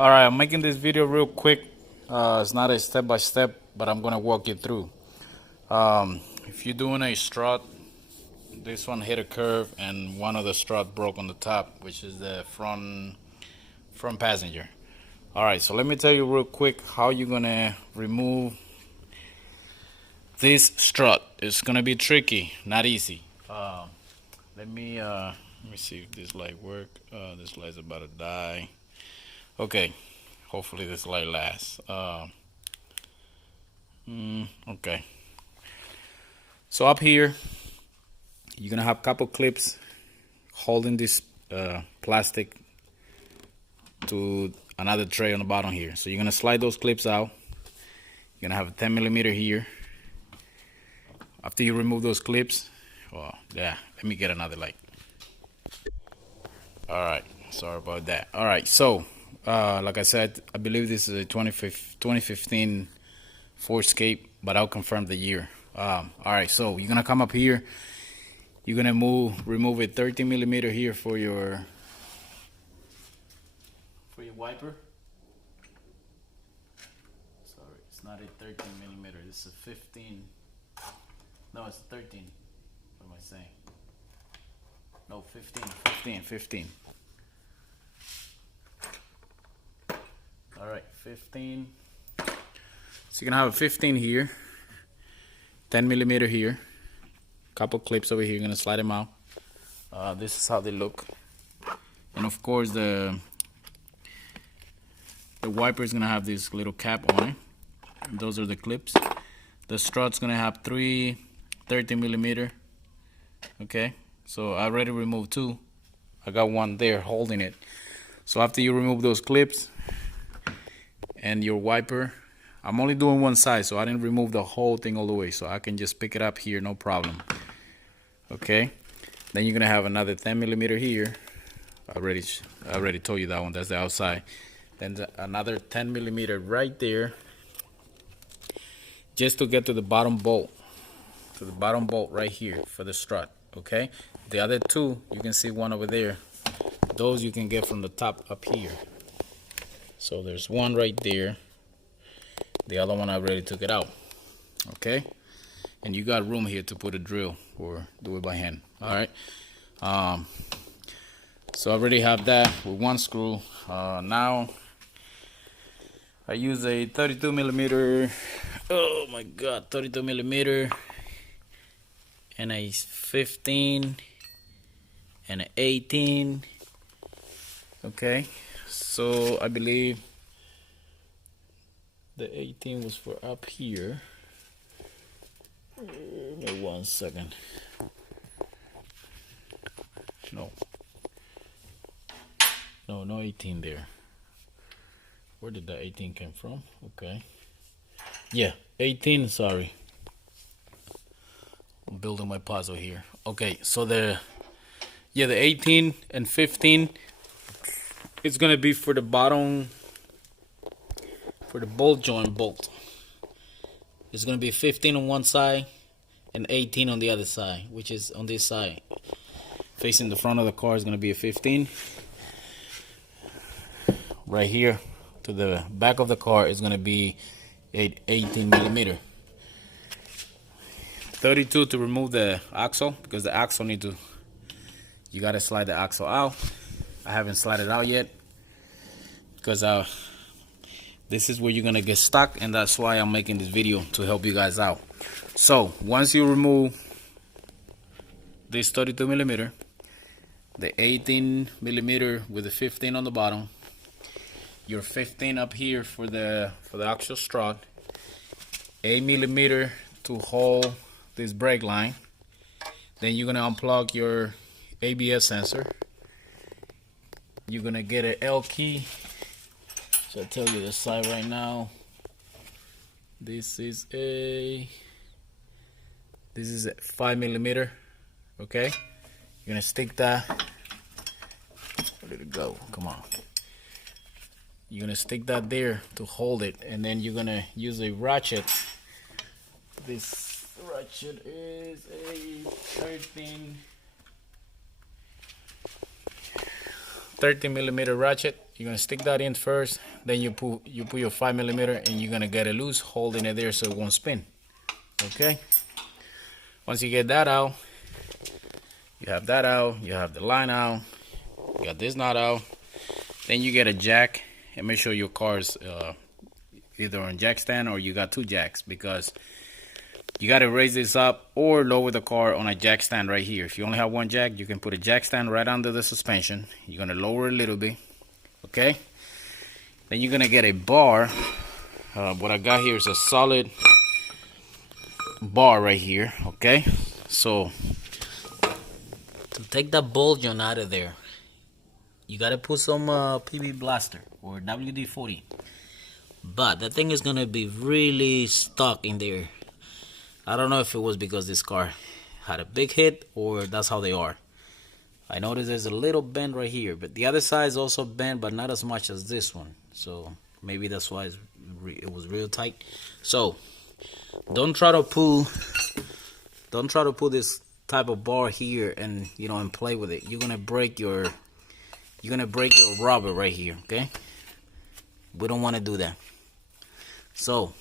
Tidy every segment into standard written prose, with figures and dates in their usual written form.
Alright, I'm making this video real quick. It's not a step-by-step, but I'm gonna walk you through. If you're doing a strut, this one hit a curve and one of the strut broke on the top, which is the front passenger. Alright, so let me tell you real quick how you're gonna remove this strut. It's gonna be tricky, not easy. Let me see if this light work. This light's about to die. Okay, hopefully this light lasts. Okay. So up here, you're gonna have a couple clips holding this plastic to another tray on the bottom here. So you're gonna slide those clips out. You're gonna have a 10mm here. After you remove those clips, let me get another light. Alright, sorry about that. Alright, so like I said, I believe this is a 2015 Ford Escape, but I'll confirm the year. Alright, so you're gonna come up here. You're gonna remove a 13mm here for your wiper. Sorry, it's not a 13mm. This is a 15. No, it's 13. What am I saying? No, 15. Alright, 15. So you're gonna have a 15 here, 10mm here, couple clips over here. You're gonna slide them out. This is how they look, and of course the wiper is gonna have this little cap on it. Those are the clips. The strut's gonna have 3 13mm. Okay, so I already removed 2. I got one there holding it. So after you remove those clips and your wiper, I'm only doing one side, so I didn't remove the whole thing all the way, so I can just pick it up here, no problem. Okay, then you're gonna have another 10mm here. I already told you that one. That's the outside. Then another 10mm right there, just to get to the bottom bolt, right here for the strut. Okay, the other 2, you can see one over there. Those you can get from the top up here. So there's one right there. The other one I already took it out. Okay, and you got room here to put a drill or do it by hand. All right. So I already have that with one screw. Now I use a 32mm. Oh my God, 32mm, and a 15 and an 18. Okay, so I believe the 18 was for up here. Wait 1 second. No 18 there. Where did the 18 come from? Okay. Yeah, 18, sorry. I'm building my puzzle here. Okay, so the 18 and 15 is gonna be for the bottom, for the bolt joint bolt. It's gonna be 15 on one side and 18 on the other side, which is on this side. Facing the front of the car is gonna be a 15. Right here to the back of the car is gonna be 18mm. 32 to remove the axle, because the axle you gotta slide the axle out. I haven't slid it out yet because this is where you're gonna get stuck, and that's why I'm making this video, to help you guys out. So once you remove this 32mm, the 18mm with the 15 on the bottom, your 15 up here for the actual strut, 8mm to hold this brake line. Then you're gonna unplug your ABS sensor. You're gonna get an L key. So I'll tell you the side right now. This is a 5mm. Okay, you're gonna stick that. Where did it go? Come on. You're gonna stick that there to hold it, and then you're gonna use a ratchet. This ratchet is a 13mm ratchet. You're gonna stick that in first, then you put your 5 millimeter, and you're gonna get it loose, holding it there so it won't spin. Okay. Once you get that out, you have that out, you have the line out, you got this knot out. Then you get a jack, and make sure your car is either on jack stand or you got two jacks, because you got to raise this up or lower the car on a jack stand right here. If you only have one jack, you can put a jack stand right under the suspension. You're going to lower it a little bit. Okay. Then you're going to get a bar. What I got here is a solid bar right here. Okay. So to take that bulge on out of there, you got to put some PB Blaster or WD-40. But the thing is going to be really stuck in there. I don't know if it was because this car had a big hit or that's how they are. I noticed there's a little bend right here, but the other side is also bent, but not as much as this one. So maybe that's why it was real tight. So don't try to pull this type of bar here and and play with it. You're gonna break your rubber right here. Okay, we don't want to do that. So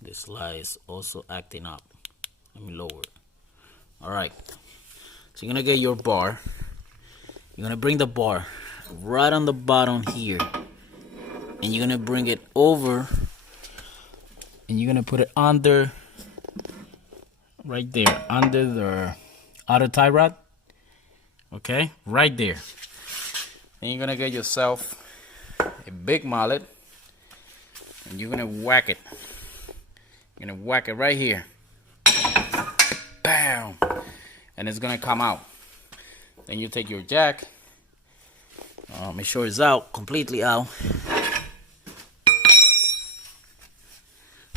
this slide is also acting up. Let me lower it. Alright, so you're gonna get your bar. You're gonna bring the bar right on the bottom here, and you're gonna bring it over, and you're gonna put it under, right there, under the outer tie rod. Okay, right there. And you're gonna get yourself a big mallet, and you're gonna whack it. You're gonna whack it right here. Bam! And it's gonna come out. Then you take your jack. Make sure it's out, completely out.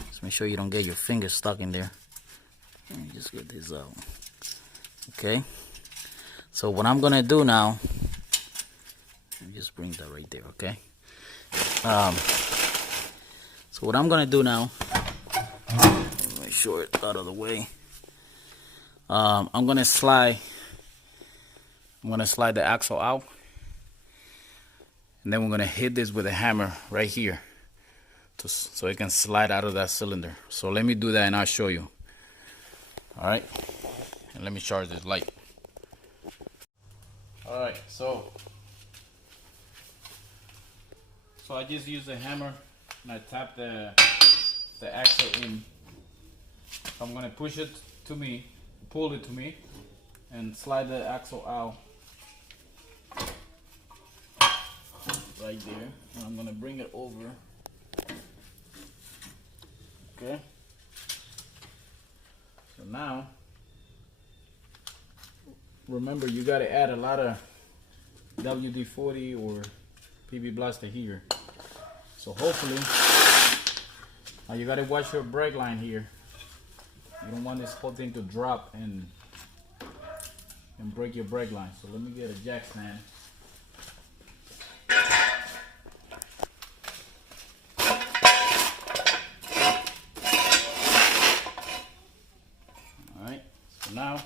Just make sure you don't get your fingers stuck in there. Let me just get this out. Okay. So what I'm gonna do now, let me just bring that right there. Okay. So what I'm gonna do now, make sure it's out of the way. I'm gonna slide the axle out, and then we're gonna hit this with a hammer right here, so it can slide out of that cylinder. So let me do that and I'll show you. All right, and let me charge this light. All right, so I just use a hammer and I tap the axle in. So I'm gonna push it to me, pull it to me, and slide the axle out right there. And I'm gonna bring it over. Okay. So now, remember, you gotta add a lot of WD-40 or PB Blaster here. So hopefully, now you gotta watch your brake line here. You don't want this whole thing to drop and break your brake line. So let me get a jack stand. Alright, so now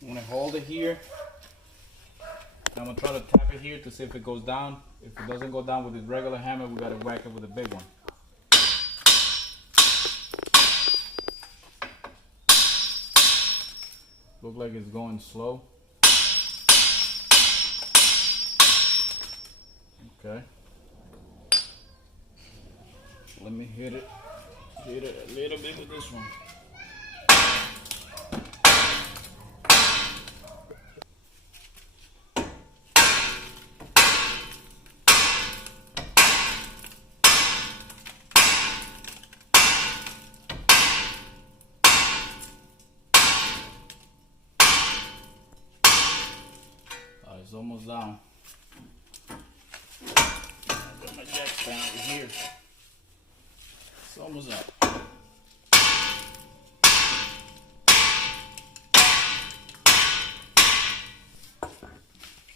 I'm gonna hold it here. I'm gonna try to tap it here to see if it goes down. If it doesn't go down with the regular hammer, we gotta whack it with a big one. Look like it's going slow. Okay. Let me hit it a little bit with this one. It's almost down. I've got my jack stand over here. It's almost up.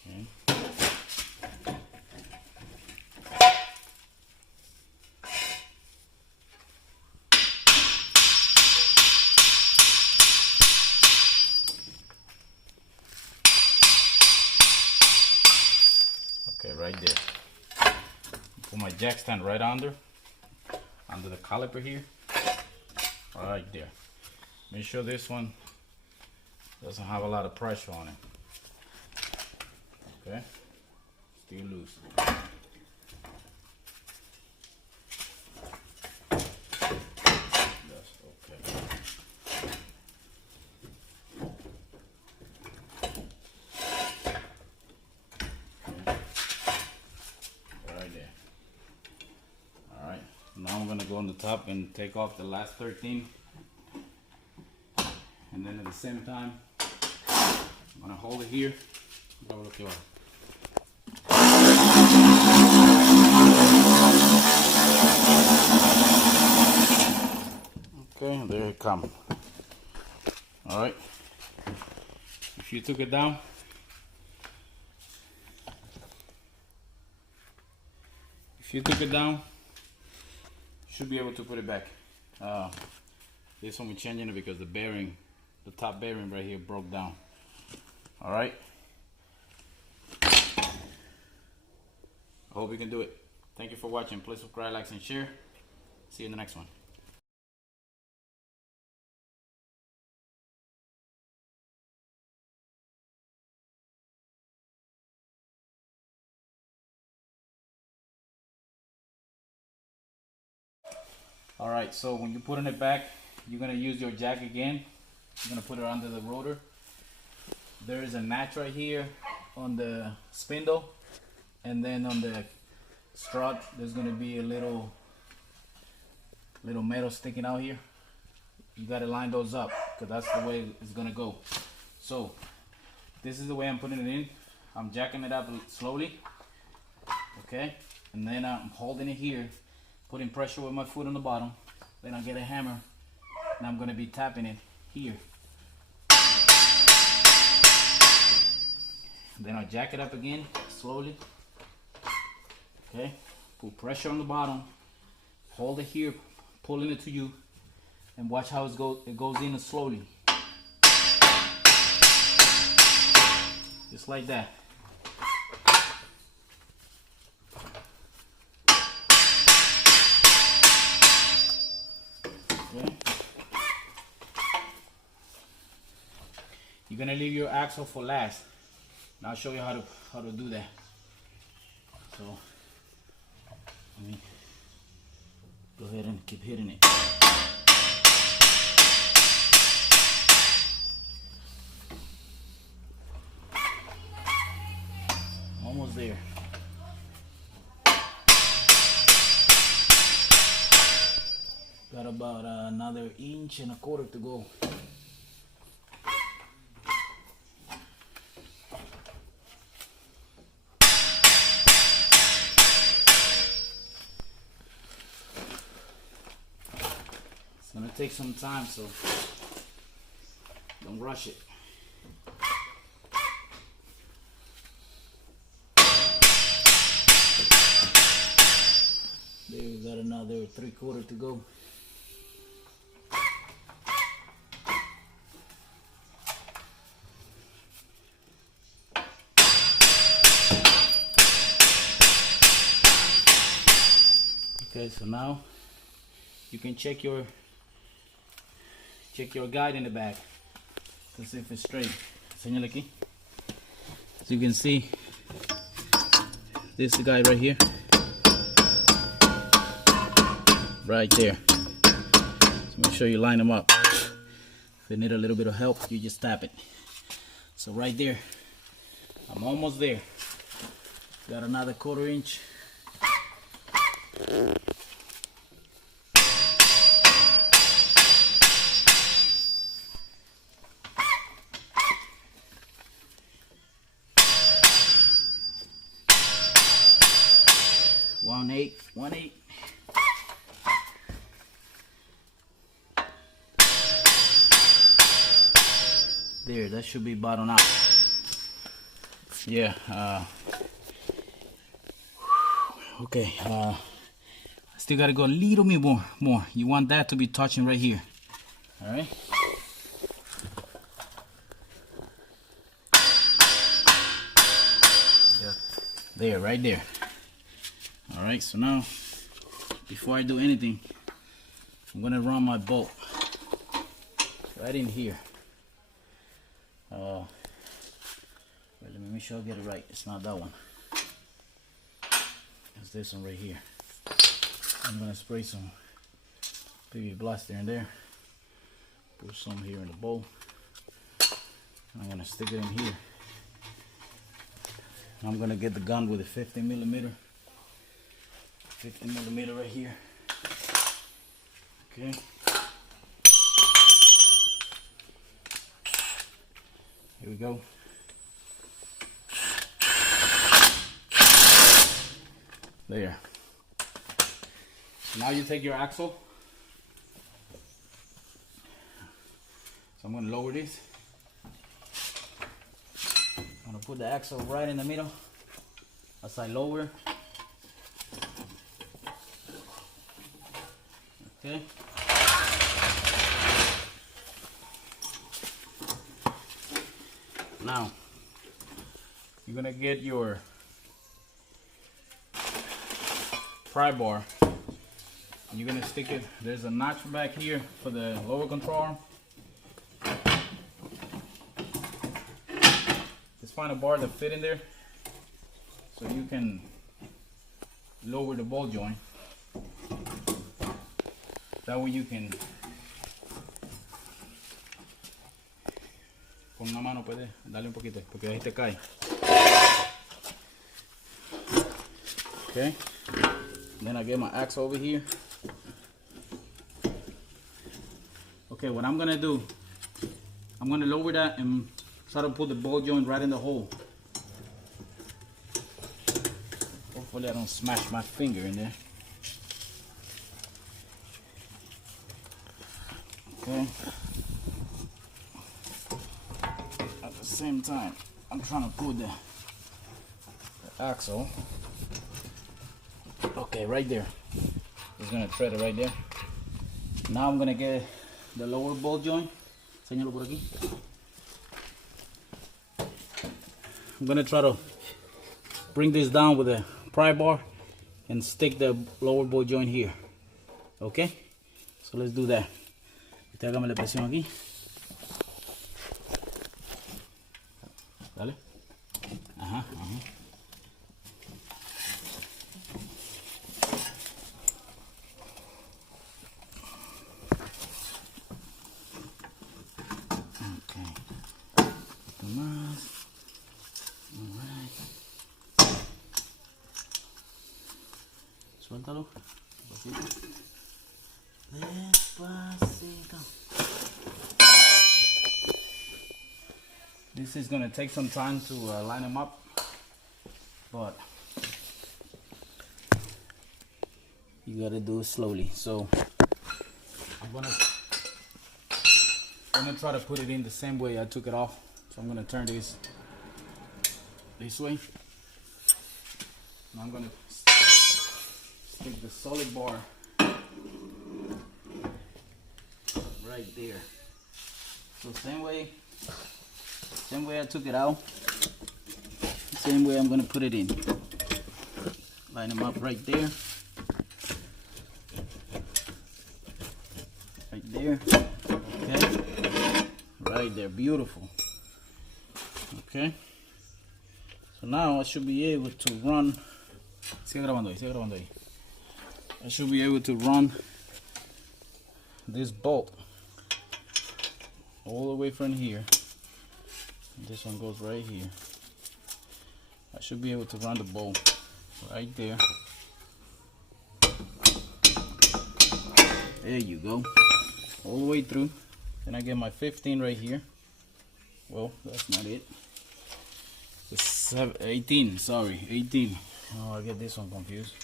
Okay. jack stand right under the caliper here, right there. Make sure this one doesn't have a lot of pressure on it. Okay, still loose. That's okay. Right there. All right. Now I'm gonna go on the top and take off the last 13, and then at the same time, I'm gonna hold it here. Okay, there it comes. All right. If you took it down, you should be able to put it back. This one we're changing it because the bearing, the top bearing right here broke down. All right. I hope you can do it. Thank you for watching. Please subscribe, like, and share. See you in the next one. All right, so when you're putting it back, you're gonna use your jack again. You're gonna put it under the rotor. There is a notch right here on the spindle, and then on the strut, there's gonna be a little metal sticking out here. You gotta line those up, because that's the way it's gonna go. So this is the way I'm putting it in. I'm jacking it up slowly, okay? And then I'm holding it here, putting pressure with my foot on the bottom. Then I get a hammer, and I'm gonna be tapping it here. Then I jack it up again, slowly. Okay, put pressure on the bottom, hold it here, pulling it to you, and watch how it goes in slowly. Just like that. Okay. You're gonna leave your axle for last. And I'll show you how to do that. So let me go ahead and keep hitting it. Almost there. Got about another 1.25 inches to go. It's gonna take some time, so don't rush it. There, we got another 3/4 to go. Okay, so now you can check your guide in the back to see if it's straight. Señala aquí. As you can see, this is the guide right here, right there. So make sure you line them up. If you need a little bit of help, you just tap it. So right there, I'm almost there. Got another 1/4 inch. One eight. There, that should be bottom out. Yeah. Okay. I still gotta go a little bit more. You want that to be touching right here. All right. Yeah. There, right there. Alright, so now before I do anything, I'm gonna run my bolt right in here. Wait, let me make sure I get it right. It's not that one. It's this one right here. I'm gonna spray some PV blaster in there. Put some here in the bowl. I'm gonna stick it in here. I'm gonna get the gun with a 50 millimeter. 50 millimeter right here. Okay. Here we go. There. So now you take your axle. So I'm going to lower this. I'm going to put the axle right in the middle as I lower. Okay. Now, you're going to get your pry bar. You're going to stick it. There's a notch back here for the lower control arm. Just find a bar that fit in there so you can lower the ball joint. That way you can, con una mano puedes darle un poquito porque ahí te cae. Okay, then I get my axe over here. Okay, what I'm gonna do, I'm gonna lower that and try to put the ball joint right in the hole. Hopefully I don't smash my finger in there. Okay. At the same time, I'm trying to put the axle. Okay, right there. Just gonna thread it right there. Now I'm gonna get the lower ball joint. Señalo por aquí. I'm gonna try to bring this down with a pry bar and stick the lower ball joint here. Okay? So let's do that. Hágame la presión aquí. Dale. Ajá, ajá. Okay. Más. Alright. Suéltalo. Despacito. Despacito. This is gonna take some time to line them up, but you gotta do it slowly. So I'm gonna try to put it in the same way I took it off. So I'm gonna turn this way. And I'm gonna stick the solid bar right there. So same way I took it out, same way I'm gonna put it in. Line them up right there. Right there. Okay. Right there. Beautiful. Okay. So now I should be able to run. Sigue grabando ahí. I should be able to run this bolt all the way from here. This one goes right here. I should be able to run the bolt right there. There you go. All the way through. Then I get my 15 right here. Well, that's not it. It's 18, sorry, 18. Oh, I get this one confused.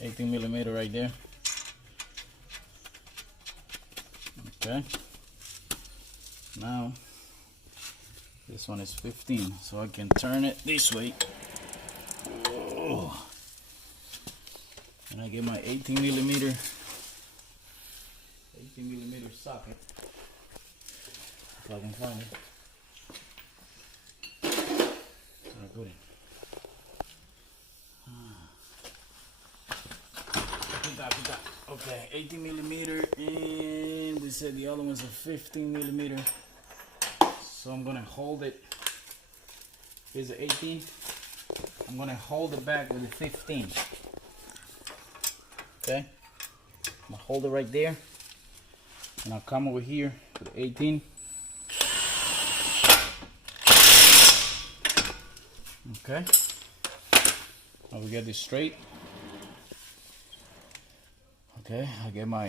18 millimeter right there. Okay. Now, this one is 15, so I can turn it this way. Oh. And I get my 18 millimeter socket, if I can find it. I put it. Okay, 18 millimeter, and we said the other one's a 15 millimeter. So I'm gonna hold it. Here's the 18. I'm gonna hold it back with the 15. Okay, I'm gonna hold it right there, and I'll come over here with the 18. Okay, now we get this straight. Okay, I get my,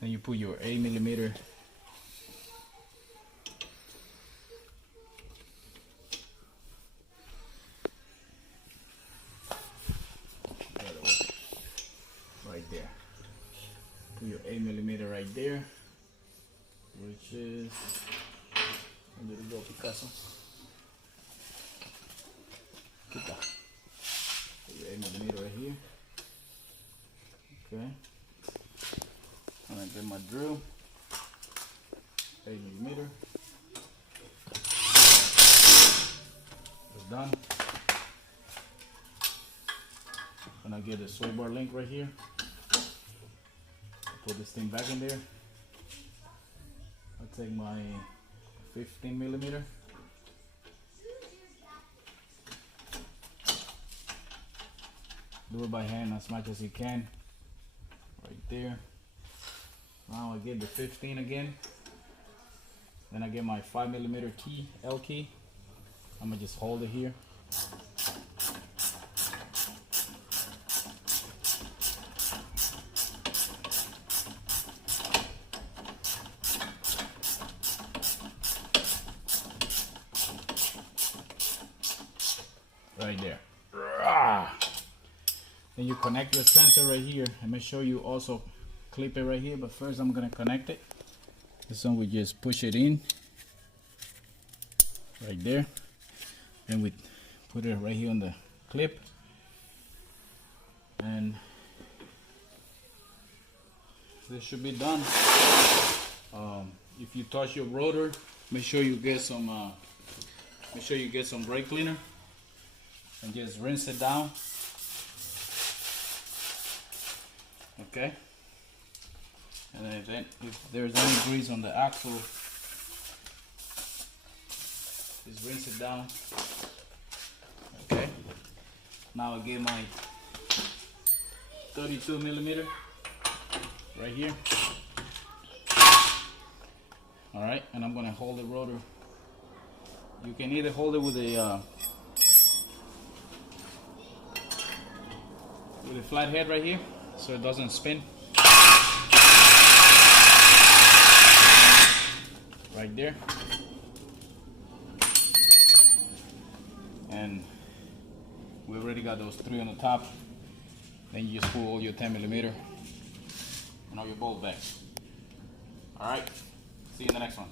then you put your 8 millimeter. Right there. Put your 8 millimeter right there, which is, where did it go, Picasso? Put your 8 millimeter right here. Okay. I'm gonna get my drill. 8 millimeter. It's done. And I get a sway bar link right here. Put this thing back in there. I'll take my 15 millimeter. Do it by hand as much as you can. Right there. Now I get the 15 again. Then I get my 5 millimeter key, L key. I'm gonna just hold it here. Right there. Then you connect your sensor right here. I'm gonna show you also clip it right here, but first I'm gonna connect it. This one we just push it in right there, and we put it right here on the clip, and this should be done. If you touch your rotor, make sure you get some brake cleaner and just rinse it down. Okay, and then if there's any grease on the axle, just rinse it down. Okay, now I get my 32 millimeter right here. All right, and I'm gonna hold the rotor. You can either hold it with a flat head right here, so it doesn't spin. Right there. And we already got those 3 on the top. Then you just pull all your 10 millimeter and all your bolt back. All right, see you in the next one.